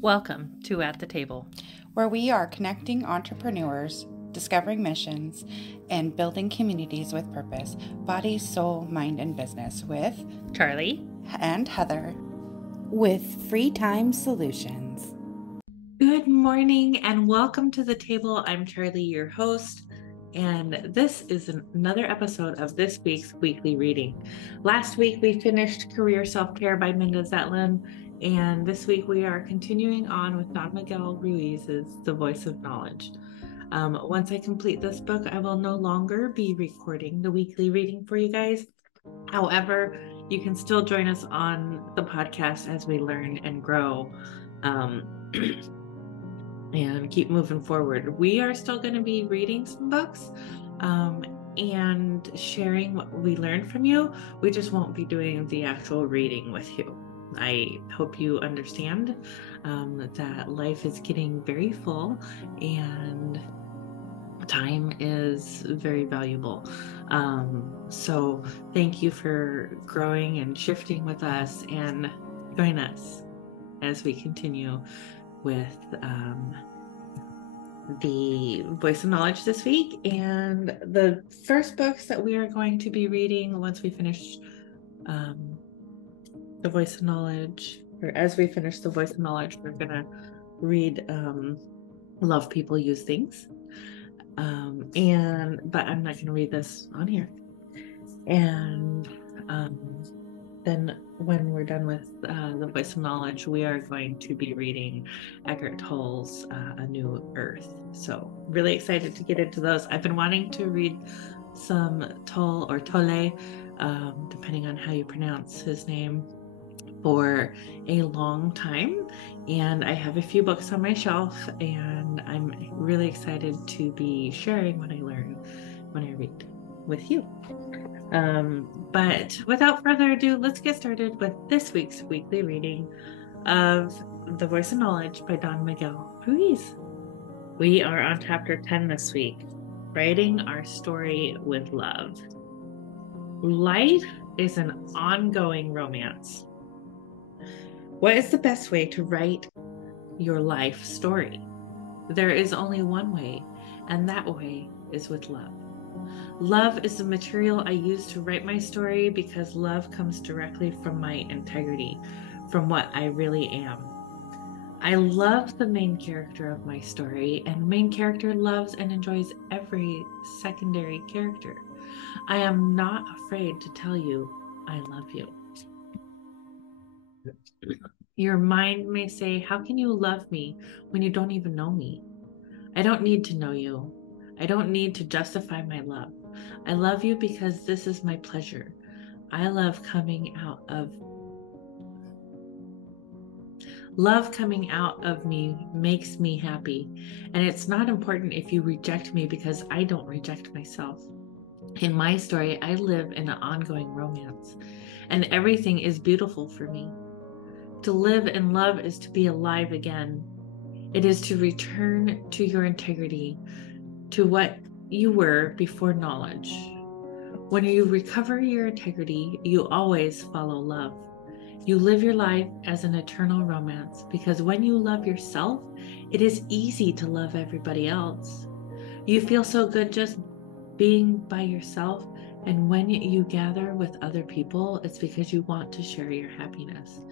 Welcome to At the Table, where we are connecting entrepreneurs, discovering missions, and building communities with purpose, body, soul, mind, and business with Charlie and Heather with Free Time Solutions. Good morning and welcome to the table. I'm Charlie, your host, and this is another episode of this week's weekly reading. Last week we finished Career Self-Care by Minda Zetlin, and this week we are continuing on with Don Miguel Ruiz's The Voice of Knowledge. Once I complete this book, I will no longer be recording the weekly reading for you guys. However, you can still join us on the podcast as we learn and grow and keep moving forward. We are still going to be reading some books and sharing what we learned from you. We just won't be doing the actual reading with you. I hope you understand that life is getting very full and time is very valuable. So thank you for growing and shifting with us, and join us as we continue with the Voice of Knowledge this week. And the first books that we are going to be reading once we finish the Voice of Knowledge, or as we finish the Voice of Knowledge, we're gonna read Love People Use Things. But I'm not gonna read this on here. And then when we're done with the Voice of Knowledge, we are going to be reading Eckhart Tolle's A New Earth. So really excited to get into those. I've been wanting to read some Tolle or Tolle, depending on how you pronounce his name, for a long time, and I have a few books on my shelf, and I'm really excited to be sharing what I learn when I read with you. But without further ado, let's get started with this week's weekly reading of The Voice of Knowledge by Don Miguel Ruiz. We are on chapter 10 this week, writing our story with love. Life is an ongoing romance. What is the best way to write your life story? There is only one way, and that way is with love. Love is the material I use to write my story because love comes directly from my integrity, from what I really am. I love the main character of my story, and the main character loves and enjoys every secondary character. I am not afraid to tell you I love you. Your mind may say, how can you love me when you don't even know me? I don't need to know you. I don't need to justify my love. I love you because this is my pleasure. Love coming out of me makes me happy. And it's not important if you reject me because I don't reject myself. In my story, I live in an ongoing romance, and everything is beautiful for me. To live in love is to be alive again. It is to return to your integrity, to what you were before knowledge. When you recover your integrity, you always follow love. You live your life as an eternal romance because when you love yourself, it is easy to love everybody else. You feel so good just being by yourself, and when you gather with other people, it's because you want to share your happiness.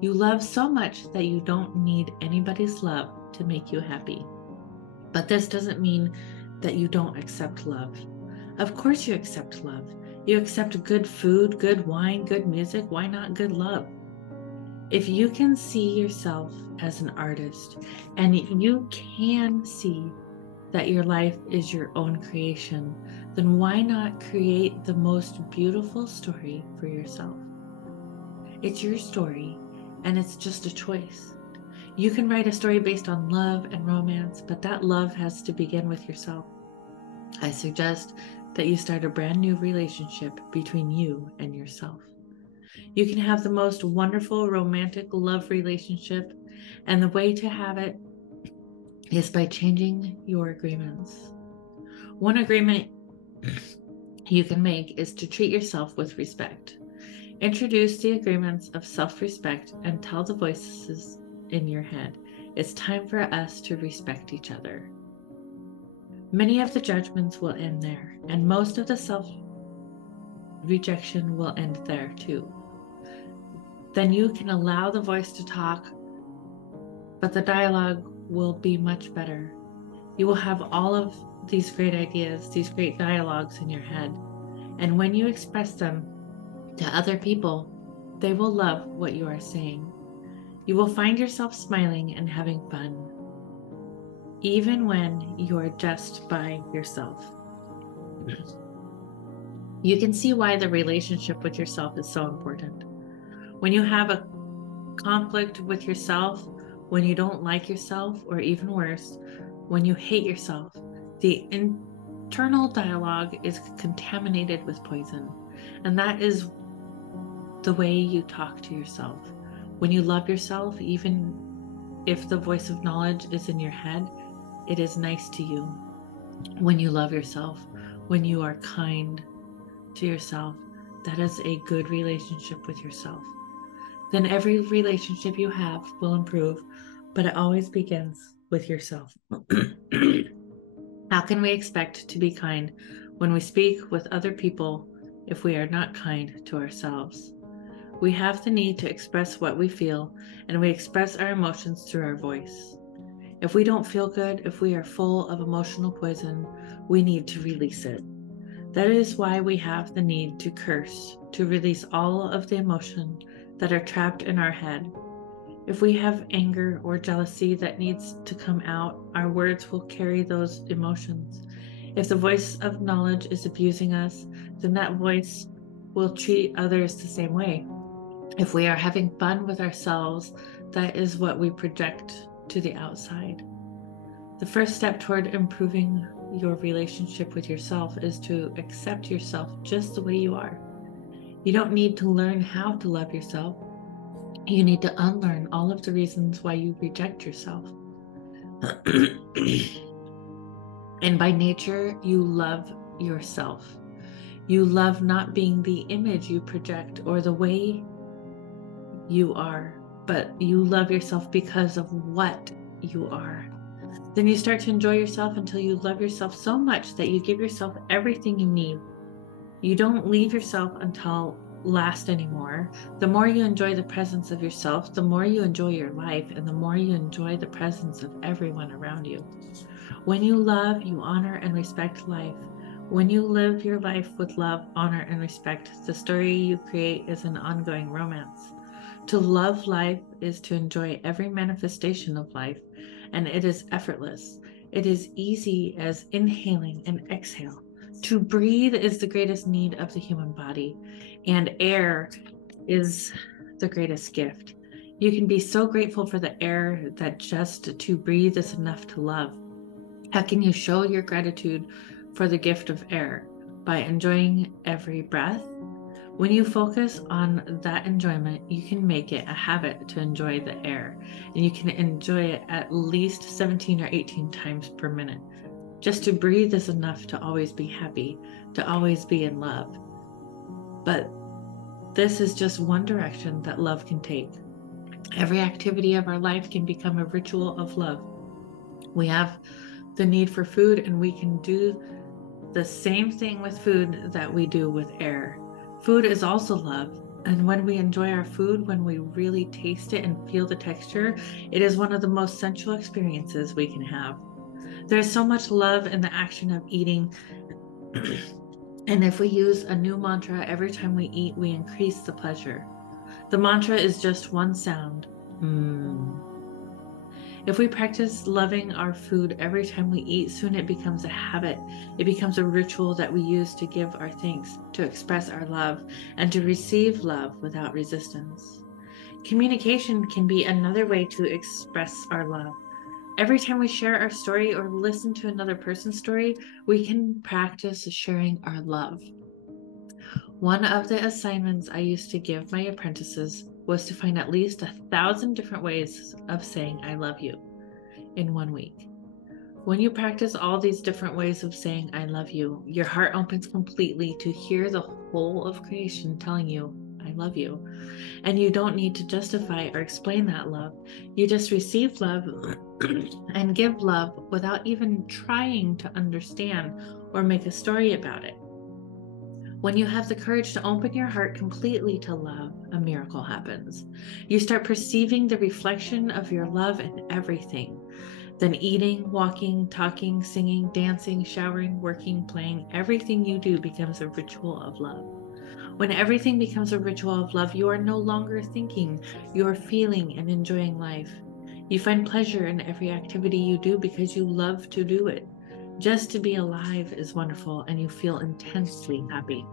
You love so much that you don't need anybody's love to make you happy. But this doesn't mean that you don't accept love. Of course you accept love. You accept good food, good wine, good music. Why not good love? If you can see yourself as an artist, and you can see that your life is your own creation, then why not create the most beautiful story for yourself? It's your story, and it's just a choice. You can write a story based on love and romance, but that love has to begin with yourself. I suggest that you start a brand new relationship between you and yourself. You can have the most wonderful romantic love relationship, and the way to have it is by changing your agreements. One agreement you can make is to treat yourself with respect. Introduce the agreements of self-respect and tell the voices in your head. It's time for us to respect each other. Many of the judgments will end there, and most of the self-rejection will end there too. Then you can allow the voice to talk, but the dialogue will be much better. You will have all of these great ideas, these great dialogues in your head. And when you express them to other people, they will love what you are saying. You will find yourself smiling and having fun, even when you are just by yourself. You can see why the relationship with yourself is so important. When you have a conflict with yourself, when you don't like yourself, or even worse, when you hate yourself, the internal dialogue is contaminated with poison. And that is the way you talk to yourself. When you love yourself, even if the voice of knowledge is in your head, it is nice to you. When you love yourself, when you are kind to yourself, that is a good relationship with yourself. Then every relationship you have will improve, but it always begins with yourself. How can we expect to be kind when we speak with other people if we are not kind to ourselves? We have the need to express what we feel, and we express our emotions through our voice. If we don't feel good, if we are full of emotional poison, we need to release it. That is why we have the need to curse, to release all of the emotion that are trapped in our head. If we have anger or jealousy that needs to come out, our words will carry those emotions. If the voice of knowledge is abusing us, then that voice will treat others the same way. If we are having fun with ourselves, that is what we project to the outside. The first step toward improving your relationship with yourself is to accept yourself just the way you are. You don't need to learn how to love yourself. You need to unlearn all of the reasons why you reject yourself. And by nature, you love yourself. You love not being the image you project or the way you are, but you love yourself because of what you are. Then you start to enjoy yourself until you love yourself so much that you give yourself everything you need. You don't leave yourself until last anymore. The more you enjoy the presence of yourself, the more you enjoy your life, and the more you enjoy the presence of everyone around you. When you love, you honor and respect life. When you live your life with love, honor, and respect, the story you create is an ongoing romance. To love life is to enjoy every manifestation of life, and it is effortless. It is easy as inhaling and exhale. To breathe is the greatest need of the human body, and air is the greatest gift. You can be so grateful for the air that just to breathe is enough to love. How can you show your gratitude for the gift of air? By enjoying every breath. When you focus on that enjoyment, you can make it a habit to enjoy the air, and you can enjoy it at least 17 or 18 times per minute. Just to breathe is enough to always be happy, to always be in love. But this is just one direction that love can take. Every activity of our life can become a ritual of love. We have the need for food, and we can do the same thing with food that we do with air. Food is also love. And when we enjoy our food, when we really taste it and feel the texture, it is one of the most sensual experiences we can have. There's so much love in the action of eating. And if we use a new mantra every time we eat, we increase the pleasure. The mantra is just one sound. If we practice loving our food every time we eat, soon it becomes a habit. It becomes a ritual that we use to give our thanks, to express our love, and to receive love without resistance. Communication can be another way to express our love. Every time we share our story or listen to another person's story, we can practice sharing our love. One of the assignments I used to give my apprentices was to find at least 1,000 different ways of saying I love you in 1 week. When you practice all these different ways of saying I love you, your heart opens completely to hear the whole of creation telling you I love you. And you don't need to justify or explain that love. You just receive love and give love without even trying to understand or make a story about it. When you have the courage to open your heart completely to love, a miracle happens. You start perceiving the reflection of your love in everything. Then eating, walking, talking, singing, dancing, showering, working, playing, everything you do becomes a ritual of love. When everything becomes a ritual of love, you are no longer thinking, you are feeling and enjoying life. You find pleasure in every activity you do because you love to do it. Just to be alive is wonderful, and you feel intensely happy.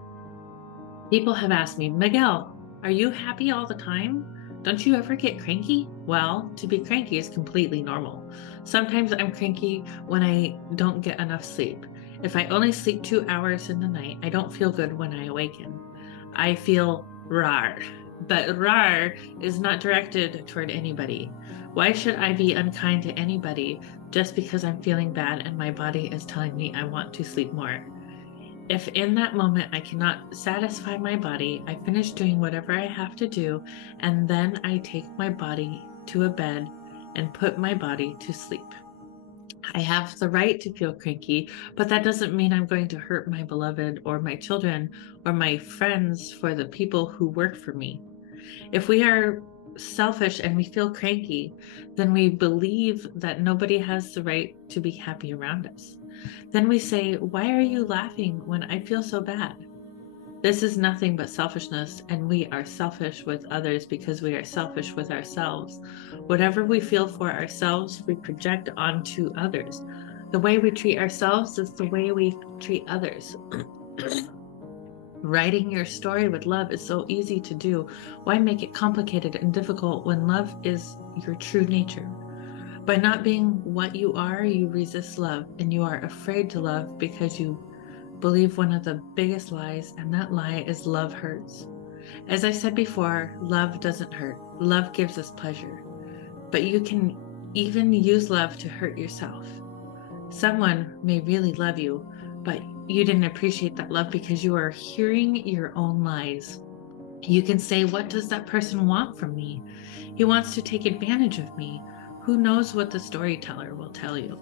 People have asked me, Miguel, are you happy all the time? Don't you ever get cranky? Well, to be cranky is completely normal. Sometimes I'm cranky when I don't get enough sleep. If I only sleep 2 hours in the night, I don't feel good when I awaken. I feel rar, but rar is not directed toward anybody. Why should I be unkind to anybody just because I'm feeling bad and my body is telling me I want to sleep more? If in that moment I cannot satisfy my body, I finish doing whatever I have to do, and then I take my body to a bed and put my body to sleep. I have the right to feel cranky, but that doesn't mean I'm going to hurt my beloved or my children or my friends for the people who work for me. If we are selfish and we feel cranky, then we believe that nobody has the right to be happy around us. Then we say, why are you laughing when I feel so bad? This is nothing but selfishness, and we are selfish with others because we are selfish with ourselves. Whatever we feel for ourselves, we project onto others. The way we treat ourselves is the way we treat others. Writing your story with love is so easy to do. Why make it complicated and difficult when love is your true nature? By not being what you are, you resist love, and you are afraid to love because you believe one of the biggest lies, and that lie is love hurts. As I said before, love doesn't hurt. Love gives us pleasure. But you can even use love to hurt yourself. Someone may really love you, but you didn't appreciate that love because you are hearing your own lies. You can say, what does that person want from me? He wants to take advantage of me. Who knows what the storyteller will tell you?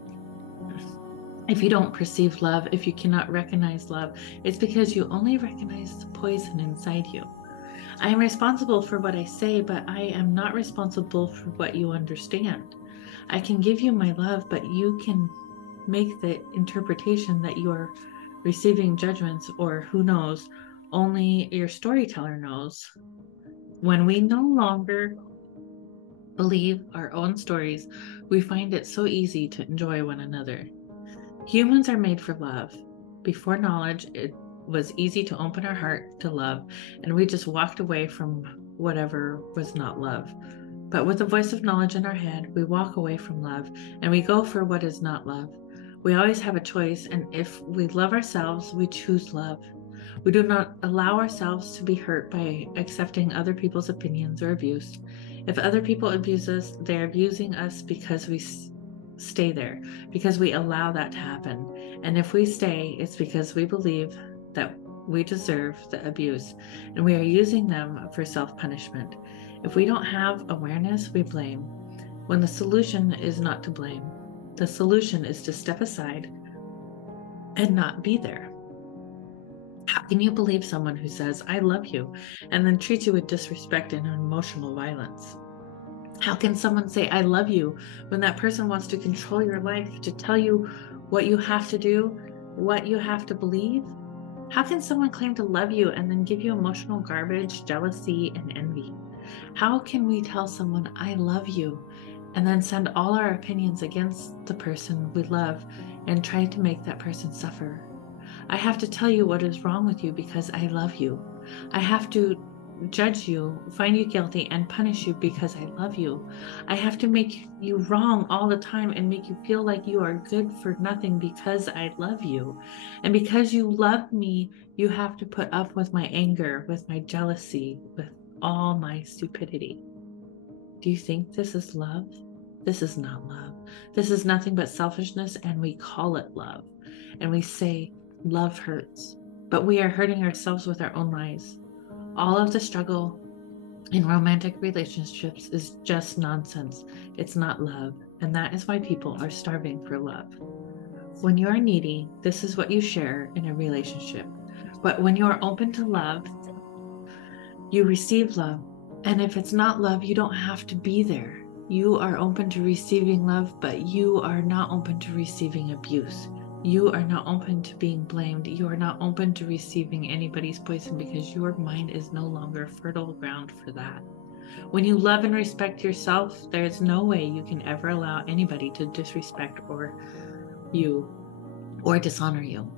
If you don't perceive love, if you cannot recognize love, it's because you only recognize the poison inside you. I am responsible for what I say, but I am not responsible for what you understand. I can give you my love, but you can make the interpretation that you are receiving judgments, or who knows, only your storyteller knows. When we no longer believe our own stories, we find it so easy to enjoy one another. Humans are made for love. Before knowledge, it was easy to open our heart to love, and we just walked away from whatever was not love. But with the voice of knowledge in our head, we walk away from love and we go for what is not love. We always have a choice, and if we love ourselves, we choose love. We do not allow ourselves to be hurt by accepting other people's opinions or abuse. If other people abuse us, they're abusing us because we stay there, because we allow that to happen. And if we stay, it's because we believe that we deserve the abuse and we are using them for self-punishment. If we don't have awareness, we blame, when the solution is not to blame. The solution is to step aside and not be there. How can you believe someone who says, I love you, and then treats you with disrespect and emotional violence? How can someone say, I love you, when that person wants to control your life, to tell you what you have to do, what you have to believe? How can someone claim to love you and then give you emotional garbage, jealousy, and envy? How can we tell someone, I love you, and then send all our opinions against the person we love and try to make that person suffer? I have to tell you what is wrong with you because I love you. I have to judge you, find you guilty, and punish you because I love you. I have to make you wrong all the time and make you feel like you are good for nothing because I love you. And because you love me, you have to put up with my anger, with my jealousy, with all my stupidity. Do you think this is love? This is not love. This is nothing but selfishness, and we call it love. And we say, love hurts, but we are hurting ourselves with our own lies. All of the struggle in romantic relationships is just nonsense. It's not love. And that is why people are starving for love. When you are needy, this is what you share in a relationship. But when you are open to love, you receive love. And if it's not love, you don't have to be there. You are open to receiving love, but you are not open to receiving abuse. You are not open to being blamed. You are not open to receiving anybody's poison because your mind is no longer fertile ground for that. When you love and respect yourself, there is no way you can ever allow anybody to disrespect you or dishonor you.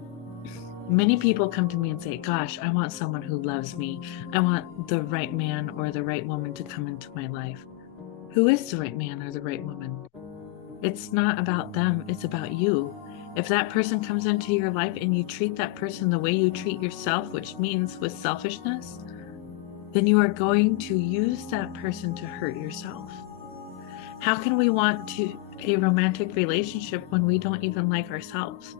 Many people come to me and say, gosh, I want someone who loves me. I want the right man or the right woman to come into my life. Who is the right man or the right woman? It's not about them, it's about you. If that person comes into your life and you treat that person the way you treat yourself, which means with selfishness, then you are going to use that person to hurt yourself. How can we want a romantic relationship when we don't even like ourselves?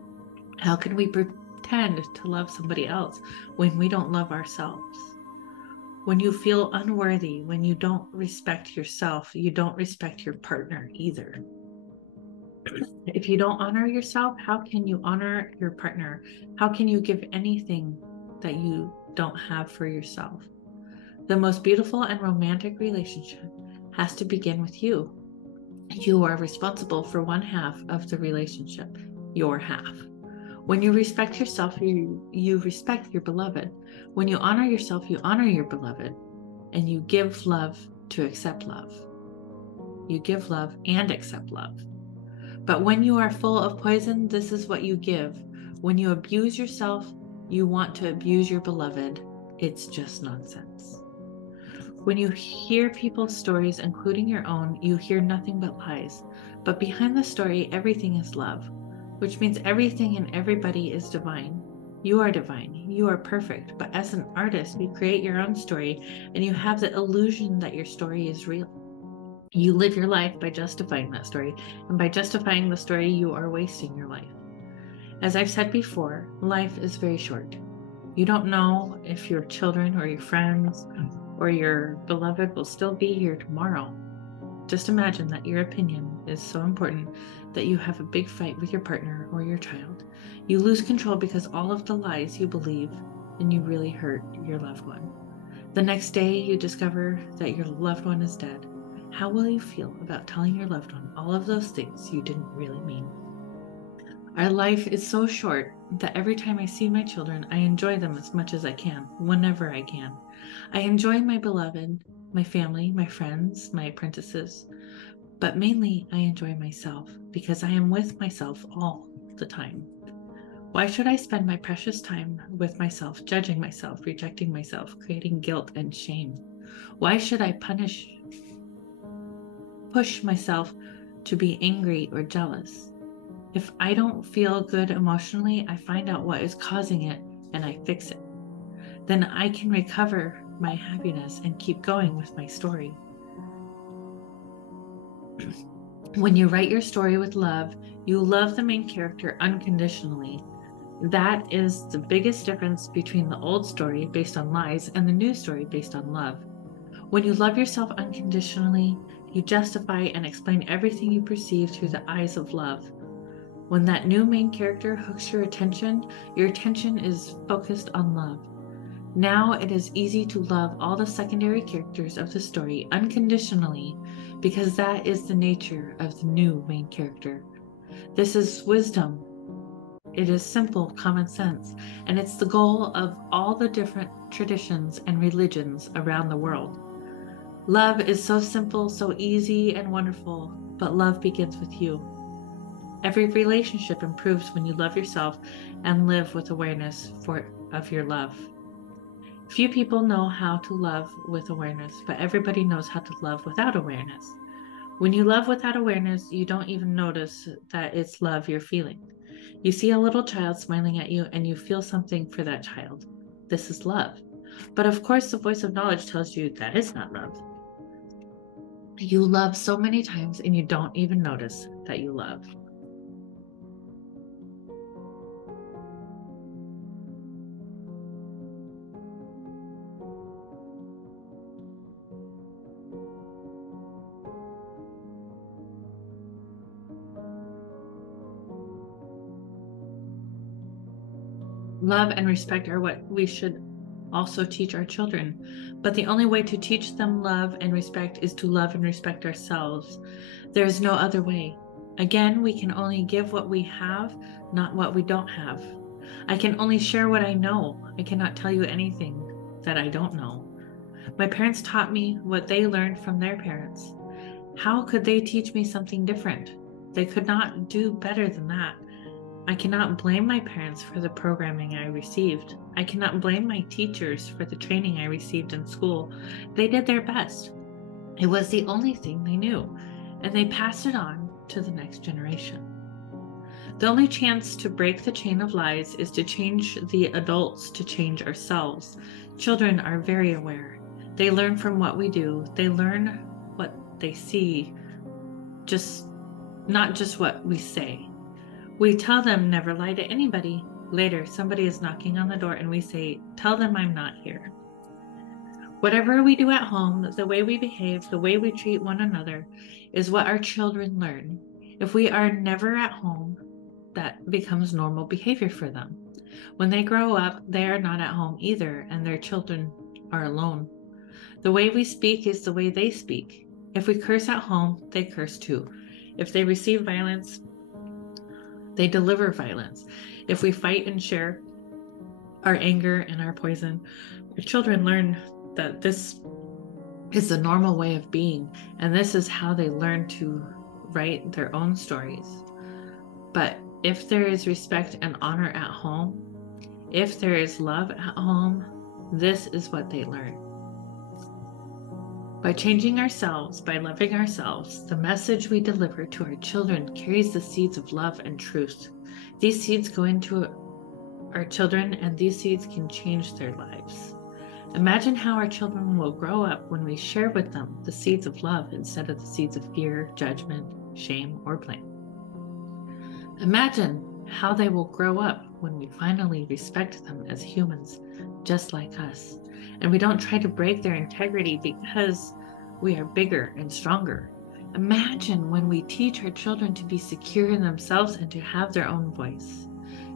How can we pretend to love somebody else when we don't love ourselves? When you feel unworthy, when you don't respect yourself, you don't respect your partner either. If you don't honor yourself, how can you honor your partner? How can you give anything that you don't have for yourself? The most beautiful and romantic relationship has to begin with you. You are responsible for one half of the relationship, your half. When you respect yourself, you respect your beloved. When you honor yourself, you honor your beloved. And you give love to accept love. You give love and accept love. But when you are full of poison, this is what you give. When you abuse yourself, you want to abuse your beloved. It's just nonsense. When you hear people's stories, including your own, you hear nothing but lies. But behind the story, everything is love, which means everything and everybody is divine. You are divine. You are perfect. But as an artist, you create your own story and you have the illusion that your story is real. You live your life by justifying that story. And by justifying the story, you are wasting your life. As I've said before, life is very short. You don't know if your children or your friends or your beloved will still be here tomorrow. Just imagine that your opinion is so important that you have a big fight with your partner or your child. You lose control because all of the lies you believe and you really hurt your loved one. The next day you discover that your loved one is dead. How will you feel about telling your loved one all of those things you didn't really mean? Our life is so short that every time I see my children, I enjoy them as much as I can, whenever I can. I enjoy my beloved, my family, my friends, my apprentices, but mainly I enjoy myself because I am with myself all the time. Why should I spend my precious time with myself, judging myself, rejecting myself, creating guilt and shame? Why should I push myself to be angry or jealous? If I don't feel good emotionally, I find out what is causing it and I fix it. Then I can recover my happiness and keep going with my story. When you write your story with love, you love the main character unconditionally. That is the biggest difference between the old story based on lies and the new story based on love. When you love yourself unconditionally, you justify and explain everything you perceive through the eyes of love. When that new main character hooks your attention is focused on love. Now it is easy to love all the secondary characters of the story unconditionally because that is the nature of the new main character. This is wisdom. It is simple common sense, and it's the goal of all the different traditions and religions around the world. Love is so simple, so easy and wonderful, but love begins with you. Every relationship improves when you love yourself and live with awareness of your love. Few people know how to love with awareness, but everybody knows how to love without awareness. When you love without awareness, you don't even notice that it's love you're feeling. You see a little child smiling at you and you feel something for that child. This is love. But of course, the voice of knowledge tells you that is not love. You love so many times and you don't even notice that you love. Love and respect are what we should also teach our children. But the only way to teach them love and respect is to love and respect ourselves. There is no other way. Again, we can only give what we have, not what we don't have. I can only share what I know. I cannot tell you anything that I don't know. My parents taught me what they learned from their parents. How could they teach me something different? They could not do better than that. I cannot blame my parents for the programming I received. I cannot blame my teachers for the training I received in school. They did their best. It was the only thing they knew, and they passed it on to the next generation. The only chance to break the chain of lies is to change the adults, to change ourselves. Children are very aware. They learn from what we do. They learn what they see, not just what we say. We tell them never lie to anybody. Later, somebody is knocking on the door and we say, tell them I'm not here. Whatever we do at home, the way we behave, the way we treat one another is what our children learn. If we are never at home, that becomes normal behavior for them. When they grow up, they are not at home either, and their children are alone. The way we speak is the way they speak. If we curse at home, they curse too. If they receive violence, they deliver violence. If we fight and share our anger and our poison, our children learn that this is the normal way of being, and this is how they learn to write their own stories. But if there is respect and honor at home, if there is love at home, this is what they learn. By changing ourselves, by loving ourselves, the message we deliver to our children carries the seeds of love and truth. These seeds go into our children, and these seeds can change their lives. Imagine how our children will grow up when we share with them the seeds of love instead of the seeds of fear, judgment, shame, or blame. Imagine how they will grow up when we finally respect them as humans, just like us, and we don't try to break their integrity because we are bigger and stronger. Imagine when we teach our children to be secure in themselves and to have their own voice.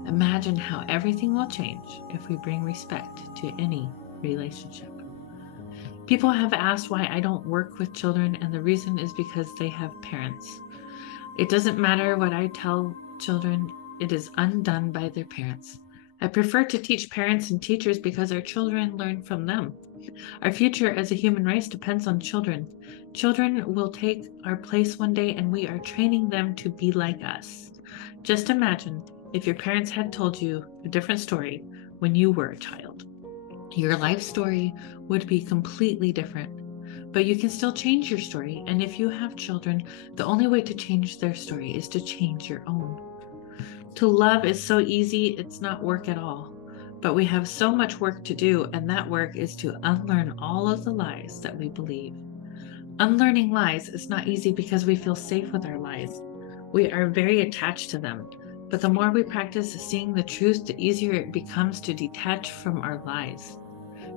Imagine how everything will change if we bring respect to any relationship. People have asked why I don't work with children, and the reason is because they have parents. It doesn't matter what I tell children, it is undone by their parents. I prefer to teach parents and teachers because our children learn from them. Our future as a human race depends on children. Children will take our place one day, and we are training them to be like us. Just imagine if your parents had told you a different story when you were a child. Your life story would be completely different, but you can still change your story. And if you have children, the only way to change their story is to change your own. To love is so easy, it's not work at all. But we have so much work to do, and that work is to unlearn all of the lies that we believe. Unlearning lies is not easy because we feel safe with our lies. We are very attached to them. But the more we practice seeing the truth, the easier it becomes to detach from our lies.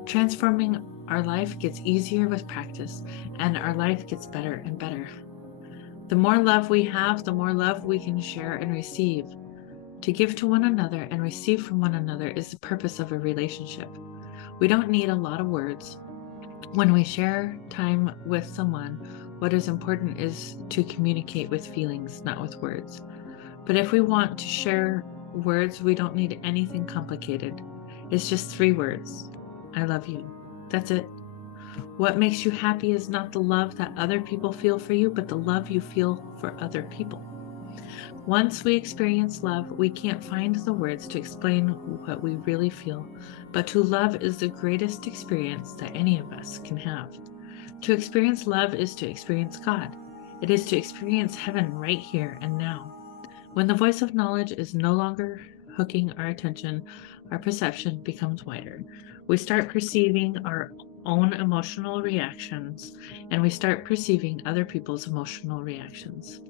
Transforming our life gets easier with practice, and our life gets better and better. The more love we have, the more love we can share and receive. To give to one another and receive from one another is the purpose of a relationship. We don't need a lot of words. When we share time with someone, what is important is to communicate with feelings, not with words. But if we want to share words, we don't need anything complicated. It's just 3 words. I love you. That's it. What makes you happy is not the love that other people feel for you, but the love you feel for other people. Once we experience love, we can't find the words to explain what we really feel, but to love is the greatest experience that any of us can have. To experience love is to experience God. It is to experience heaven right here and now. When the voice of knowledge is no longer hooking our attention, our perception becomes wider. We start perceiving our own emotional reactions, and we start perceiving other people's emotional reactions.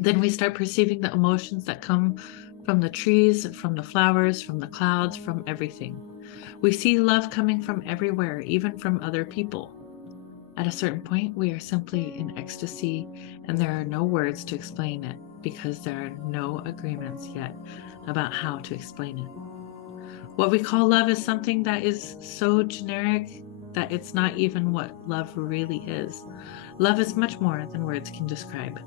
Then we start perceiving the emotions that come from the trees, from the flowers, from the clouds, from everything. We see love coming from everywhere, even from other people. At a certain point, we are simply in ecstasy, and there are no words to explain it because there are no agreements yet about how to explain it. What we call love is something that is so generic that it's not even what love really is. Love is much more than words can describe.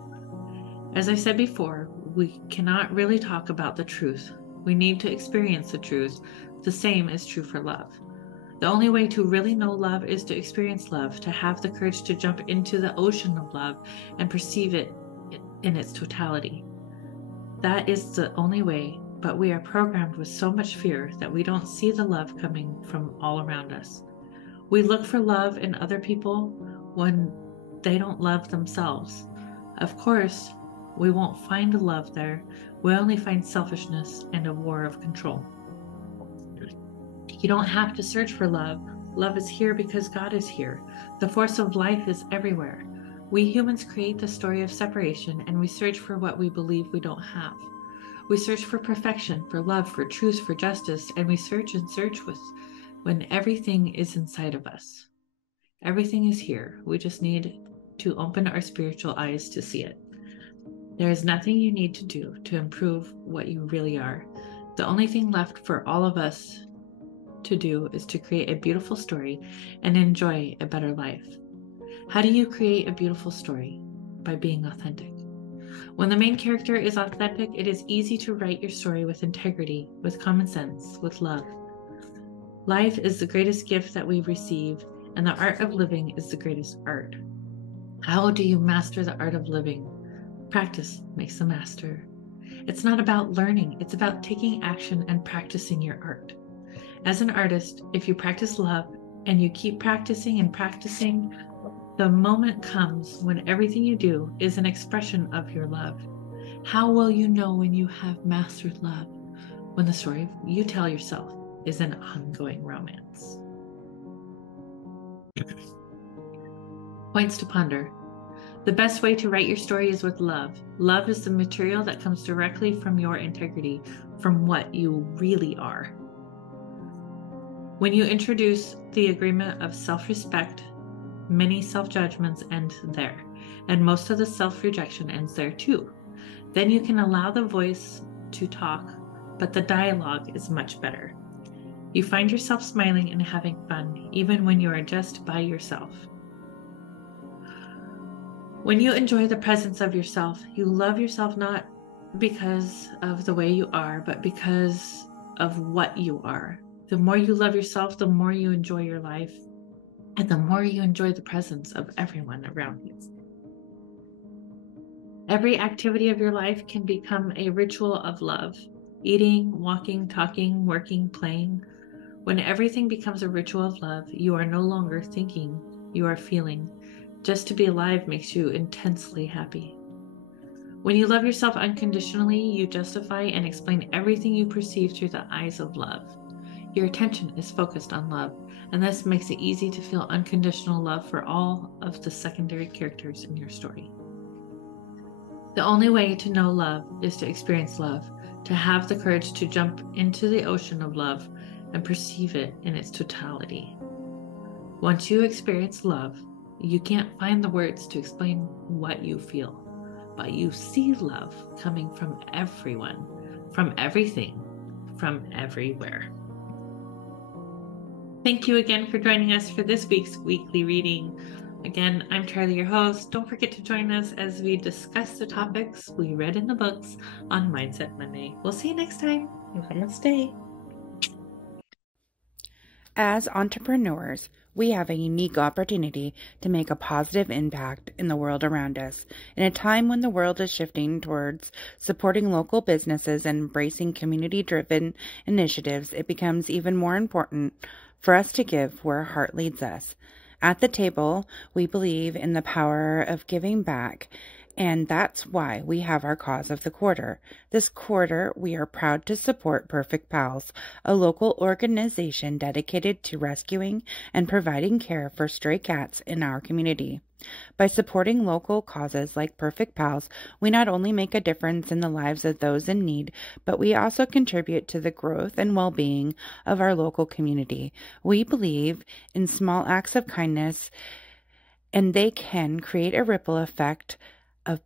As I said before, we cannot really talk about the truth. We need to experience the truth. The same is true for love. The only way to really know love is to experience love, to have the courage to jump into the ocean of love and perceive it in its totality. That is the only way, but we are programmed with so much fear that we don't see the love coming from all around us. We look for love in other people when they don't love themselves. Of course, we won't find love there. We only find selfishness and a war of control. You don't have to search for love. Love is here because God is here. The force of life is everywhere. We humans create the story of separation, and we search for what we believe we don't have. We search for perfection, for love, for truth, for justice, and we search and search when everything is inside of us. Everything is here. We just need to open our spiritual eyes to see it. There is nothing you need to do to improve what you really are. The only thing left for all of us to do is to create a beautiful story and enjoy a better life. How do you create a beautiful story? By being authentic. When the main character is authentic, it is easy to write your story with integrity, with common sense, with love. Life is the greatest gift that we receive, and the art of living is the greatest art. How do you master the art of living? Practice makes the master. It's not about learning, it's about taking action and practicing your art. As an artist, if you practice love and you keep practicing and practicing, the moment comes when everything you do is an expression of your love. How will you know when you have mastered love? When the story you tell yourself is an ongoing romance. Points to ponder. The best way to write your story is with love. Love is the material that comes directly from your integrity, from what you really are. When you introduce the agreement of self-respect, many self-judgments end there, and most of the self-rejection ends there too. Then you can allow the voice to talk, but the dialogue is much better. You find yourself smiling and having fun, even when you are just by yourself. When you enjoy the presence of yourself, you love yourself not because of the way you are, but because of what you are. The more you love yourself, the more you enjoy your life, and the more you enjoy the presence of everyone around you. Every activity of your life can become a ritual of love. Eating, walking, talking, working, playing. When everything becomes a ritual of love, you are no longer thinking, you are feeling. Just to be alive makes you intensely happy. When you love yourself unconditionally, you justify and explain everything you perceive through the eyes of love. Your attention is focused on love, and this makes it easy to feel unconditional love for all of the secondary characters in your story. The only way to know love is to experience love, to have the courage to jump into the ocean of love and perceive it in its totality. Once you experience love, you can't find the words to explain what you feel, but you see love coming from everyone, from everything, from everywhere. Thank you again for joining us for this week's weekly reading. Again, I'm Charlie, your host. Don't forget to join us as we discuss the topics we read in the books on Mindset Monday. We'll see you next time. Namaste. As entrepreneurs, we have a unique opportunity to make a positive impact in the world around us. In a time when the world is shifting towards supporting local businesses and embracing community-driven initiatives, it becomes even more important for us to give where our heart leads us. At the table, we believe in the power of giving back, and that's why we have our cause of the quarter. This quarter, we are proud to support Perfect Pals, a local organization dedicated to rescuing and providing care for stray cats in our community. By supporting local causes like Perfect Pals, we not only make a difference in the lives of those in need, but we also contribute to the growth and well-being of our local community. We believe in small acts of kindness, and they can create a ripple effect of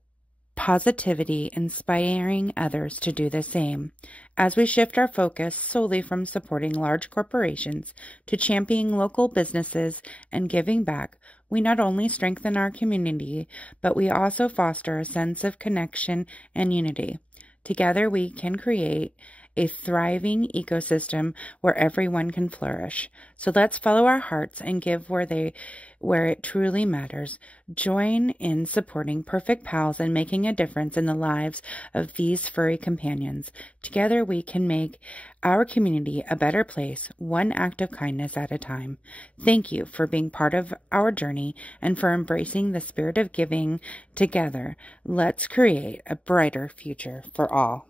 positivity, inspiring others to do the same. As we shift our focus solely from supporting large corporations to championing local businesses and giving back, we not only strengthen our community, but we also foster a sense of connection and unity. Together, we can create a thriving ecosystem where everyone can flourish. So let's follow our hearts and give where it truly matters. Join in supporting Perfect Pals and making a difference in the lives of these furry companions. Together we can make our community a better place, one act of kindness at a time. Thank you for being part of our journey and for embracing the spirit of giving. Together, let's create a brighter future for all.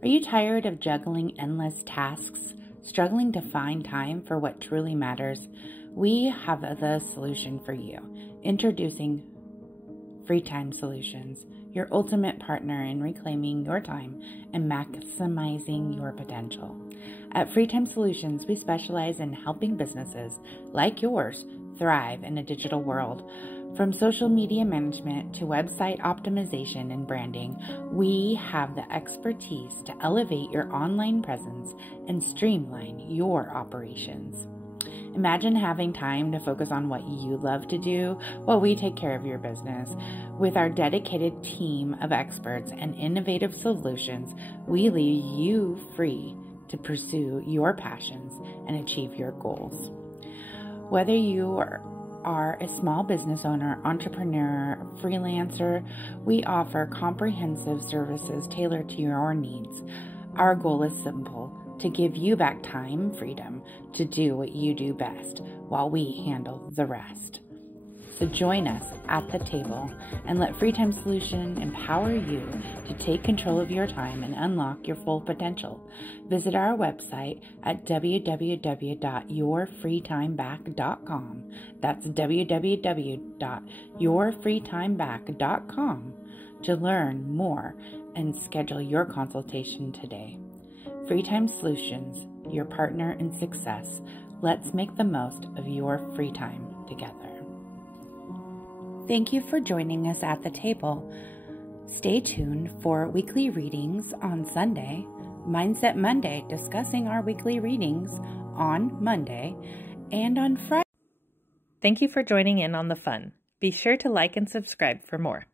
Are you tired of juggling endless tasks, struggling to find time for what truly matters? We have the solution for you. Introducing Free Time Solutions, your ultimate partner in reclaiming your time and maximizing your potential. At Free Time Solutions, we specialize in helping businesses like yours thrive in a digital world. From social media management to website optimization and branding, we have the expertise to elevate your online presence and streamline your operations. Imagine having time to focus on what you love to do while we take care of your business. With our dedicated team of experts and innovative solutions, we leave you free to pursue your passions and achieve your goals. Whether you are a small business owner, entrepreneur, freelancer, we offer comprehensive services tailored to your needs. Our goal is simple: to give you back time, freedom to do what you do best while we handle the rest. So join us at the table and let Free Time Solution empower you to take control of your time and unlock your full potential. Visit our website at www.yourfreetimeback.com. That's www.yourfreetimeback.com to learn more and schedule your consultation today. Free Time Solutions, your partner in success. Let's make the most of your free time together. Thank you for joining us at the table. Stay tuned for weekly readings on Sunday, Mindset Monday, discussing our weekly readings on Monday, and on Friday. Thank you for joining in on the fun. Be sure to like and subscribe for more.